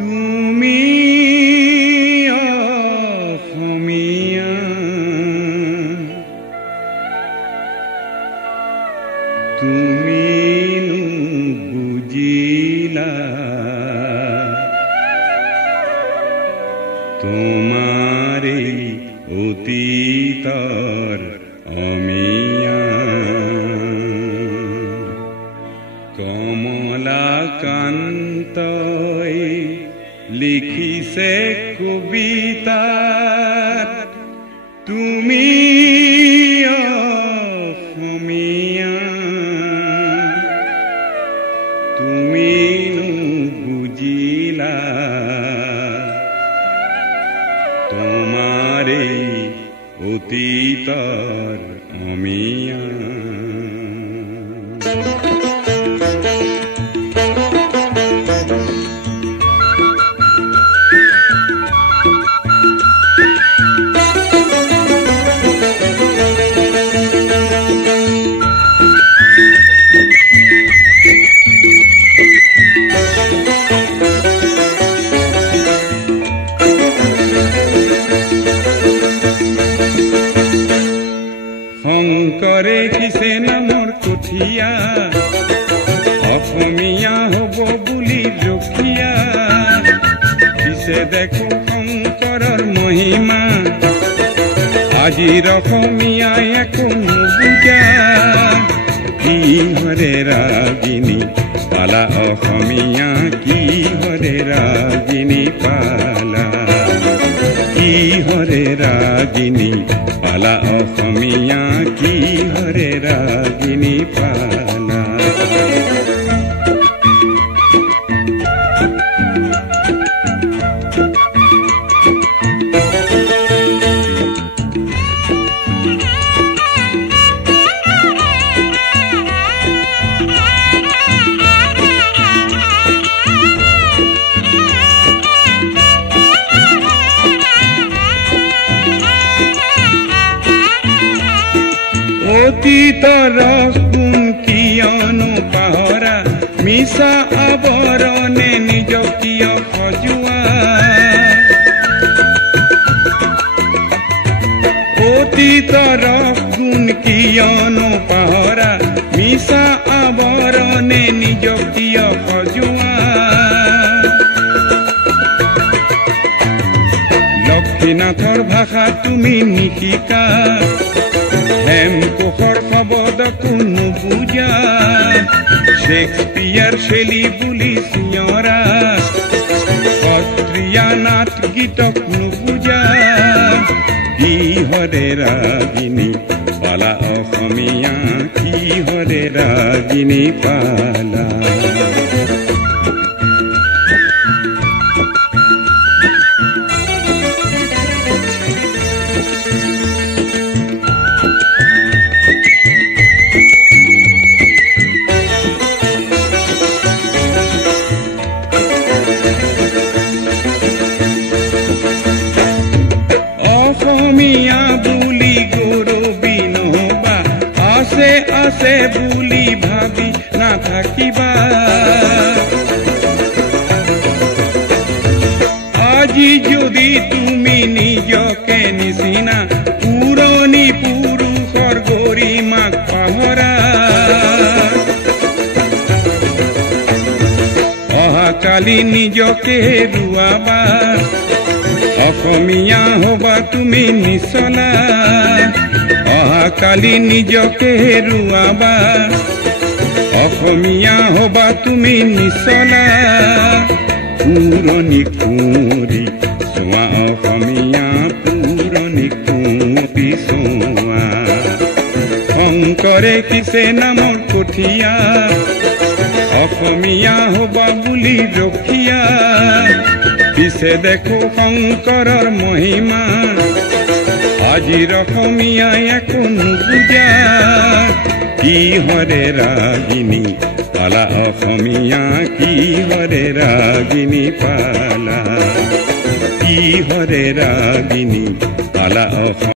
তুমি অসমীয়া তুমিনো বুজিলা তোমাৰে অতীতৰ অমিয়া কমলাকান্তই লিখিছে কবিতাত তুমি অসমীয়া তুমিনো বুজিলা তোমাৰে অতীতৰ অমিয়া শংকৰে কিছে নামৰ কঠীয়া অসমীয়া হ'ব বুলি ৰখীয়া পিছে দেখো শংকৰৰ মহিমা আজিৰ অসমীয়াই একো নুবুজা কিহৰে ৰাগিনী পালা অসমীয়া কিহৰে ৰাগিনী পালা কিহৰে ৰাগিনী পালা অসমীয়া কিহৰে ৰাগিনী পালা অতীতৰ গুণ কিয়নো পাহৰা মিছা আৱৰণে নিজক কিয় সজোৱা অতীতৰ গুণ কিয়নো পাহৰা মিছা আৱৰণে নিজক কিয় সজোৱা লক্ষ্মীনাথৰ ভাষা তুমি নিশিকা হেমকোষৰ শব্দকো নুবুজা শেক্সপিয়াৰ শৈলী বুলি চিঞৰা সত্ৰীয়া নাট গীতক নুবুজা কিহৰে ৰাগিনী পালা অসমীয়া কিহৰে ৰাগিনী পালা অসমীয়া বুলি গৌৰৱী নহবা আছে আছে বুলি ভাবি নাথাকিবা আজি যদি তুমি নিজকে নিচিনা পুৰণি পুৰুষৰ গৰিমাক পাহৰা অহাকালি নিজকে হেৰুৱাবা অসমীয়া হবা তুমি নিচলা অহাকালি নিজকে হেৰুৱাবা অসমীয়া হবা তুমি নিচলা পুৰণি কুঁৱৰী চোৱা অসমীয়া পুৰণি কুঁৱৰী চোৱা শংকৰে কিছে নামৰ কঠীয়া অসমীয়া হবা বুলি ৰখীয়া পিছে দেখো শংকৰৰ মহিমা আজিৰ অসমীয়াই একো নুবুজা কিহৰে ৰাগিনী পালা অসমীয়া কিহৰে ৰাগিনী পালা কিহৰে ৰাগিনী পালা